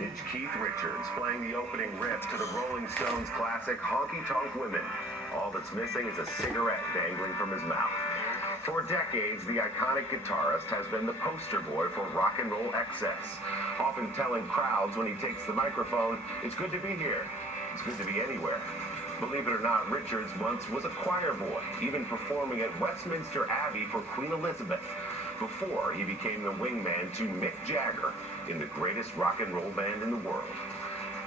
vintage Keith Richards playing the opening riff to the Rolling Stones classic Honky Tonk Women. All that's missing is a cigarette dangling from his mouth. For decades, the iconic guitarist has been the poster boy for rock and roll excess, often telling crowds when he takes the microphone, "It's good to be here. It's good to be anywhere." Believe it or not, Richards once was a choir boy, even performing at Westminster Abbey for Queen Elizabeth, before he became the wingman to Mick Jagger in the greatest rock and roll band in the world.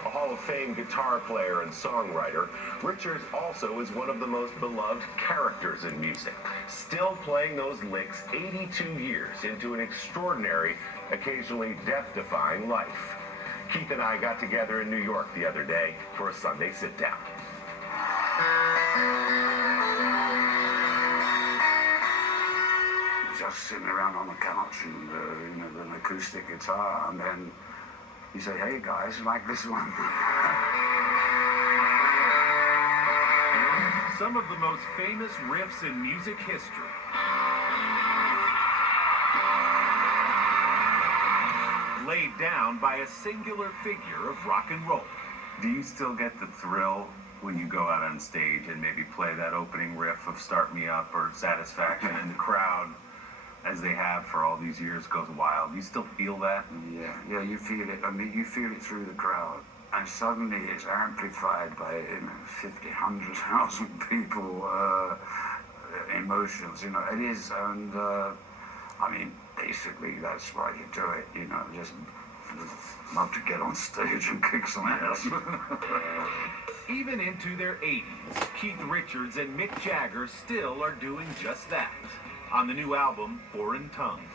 A Hall of Fame guitar player and songwriter, Richards also is one of the most beloved characters in music, still playing those licks 82 years into an extraordinary, occasionally death-defying life. Keith and I got together in New York the other day for a Sunday sit-down. Just sitting around on the couch and with an acoustic guitar, and then you say, "Hey guys, like this one." Some of the most famous riffs in music history. Laid down by a singular figure of rock and roll. Do you still get the thrill when you go out on stage and maybe play that opening riff of Start Me Up or Satisfaction and the crowd, as they have for all these years, goes wild? Do you still feel that? Yeah, you feel it. I mean, you feel it through the crowd. And suddenly it's amplified by 50, 100,000 people, emotions, it is. And, I mean, basically that's why you do it, just love to get on stage and kick some ass. Even into their 80s, Keith Richards and Mick Jagger still are doing just that on the new album, Foreign Tongues.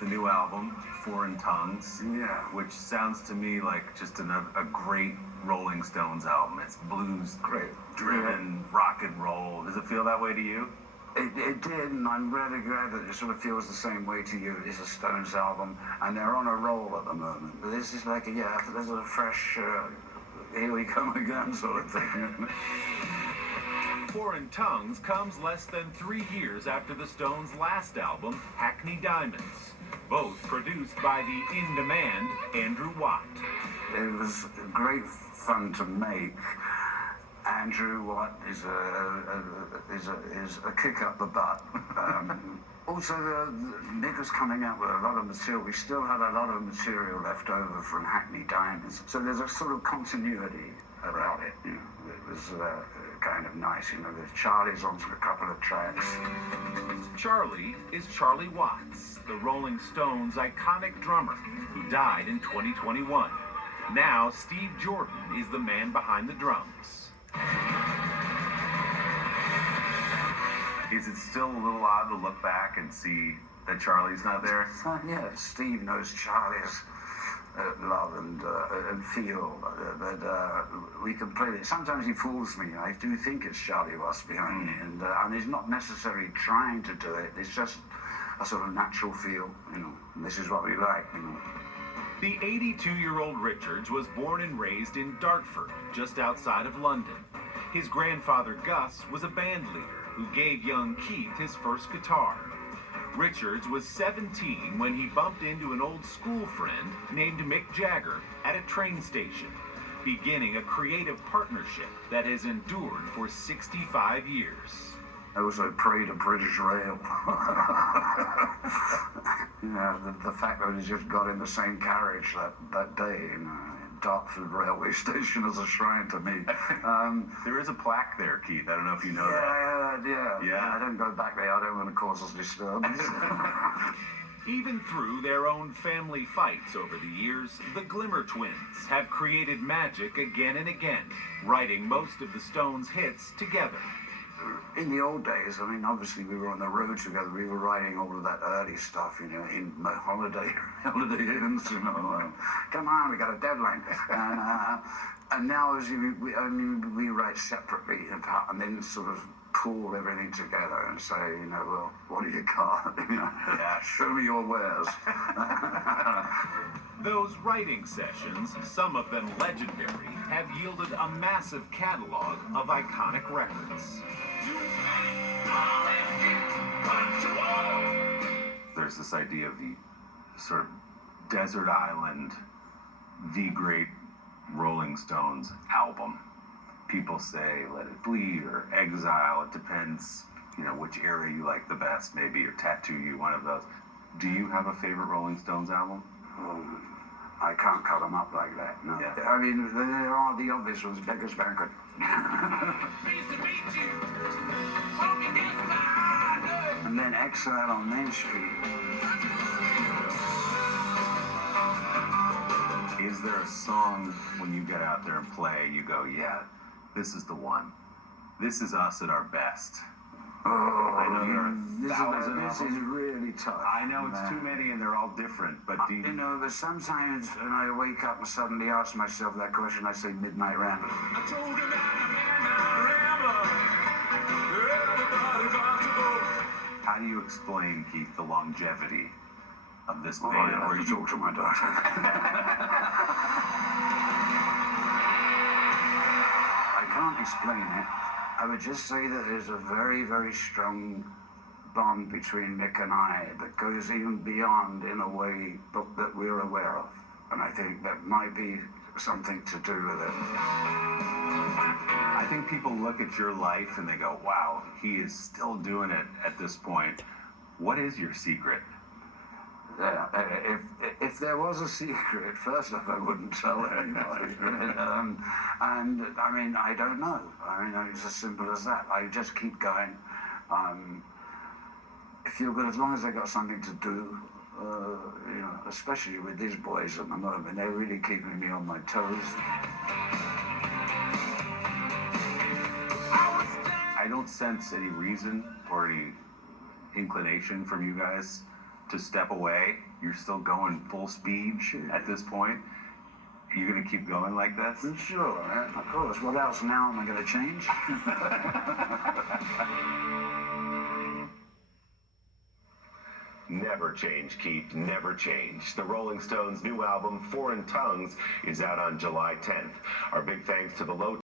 The new album, Foreign Tongues, Yeah. which sounds to me like just a great Rolling Stones album. It's blues, Great. driven, rock and roll. Does it feel that way to you? It did, and I'm really glad that it sort of feels the same way to you. It's a Stones album, and they're on a roll at the moment. This is like, there's a fresh, here we come again sort of thing. Foreign Tongues comes less than 3 years after the Stones' last album, Hackney Diamonds, both produced by the in-demand Andrew Watt. It was great fun to make. Andrew Watt is a kick up the butt. Also, Nick was coming out with a lot of material. We still had a lot of material left over from Hackney Diamonds. So there's a sort of continuity about it. It was kind of nice. Charlie's on a couple of tracks. Charlie is Charlie Watts, the Rolling Stones' iconic drummer, who died in 2021. Now, Steve Jordan is the man behind the drums. Is it still a little odd to look back and see that Charlie's not there? Yeah, Steve knows Charlie's love and feel that we can play it. Sometimes he fools me. I do think it's Charlie Watts behind me, and he's not necessarily trying to do it. It's just a sort of natural feel, and this is what we like, The 82-year-old Richards was born and raised in Dartford, just outside of London. His grandfather, Gus, was a band leader who gave young Keith his first guitar. Richards was 17 when he bumped into an old school friend named Mick Jagger at a train station, beginning a creative partnership that has endured for 65 years. I also prayed to British Rail. The fact that he just got in the same carriage that day in Dartford railway station as a shrine to me. There is a plaque there, Keith. I don't know if you know that. Yeah. I don't go back there. I don't want to cause us disturbance. Even through their own family fights over the years, the Glimmer Twins have created magic again and again, writing most of the Stones' hits together. In the old days, obviously we were on the road together. We were writing all of that early stuff, in my holiday inns, come on, we got a deadline. And now as we write separately and then sort of pull everything together and say, well, what do you got? Show me your wares. Those writing sessions, some of them legendary, have yielded a massive catalog of iconic records. there's this idea of the sort of desert island, the great Rolling Stones album. People say Let It Bleed or Exile. It depends, which era you like the best, maybe, or Tattoo You, one of those. Do you have a favorite Rolling Stones album? I can't cut them up like that. No. Yeah. I mean, there are the obvious ones. Beggars Banquet. And then Exile on Main Street. Is there a song when you get out there and play, you go, yeah, this is the one. This is us at our best. Oh, I know there are thousands of this them. is really tough. I know it's too many and they're all different, but do you... But sometimes when I wake up and suddenly ask myself that question, I say Midnight Ramble. How do you explain, Keith, the longevity of this Oh, band? I have to talk to my doctor. I can't explain it. I would just say that there's a very, very strong bond between Mick and I that goes even beyond, in a way, that we're aware of. And I think that might be something to do with it. I think people look at your life and they go, wow, he is still doing it at this point. What is your secret? Yeah, if there was a secret, first off, I wouldn't tell anybody. And I mean, I don't know. I mean, it's as simple as that. I just keep going. I feel good as long as I got something to do. Especially with these boys at the moment, they're really keeping me on my toes. I don't sense any reason or any inclination from you guys to step away. You're still going full speed at this point. You're going to keep going like this? Sure, of course. What else now am I going to change? Never change, Keith, never change. The Rolling Stones' new album, Foreign Tongues, is out on July 10th. Our big thanks to the Low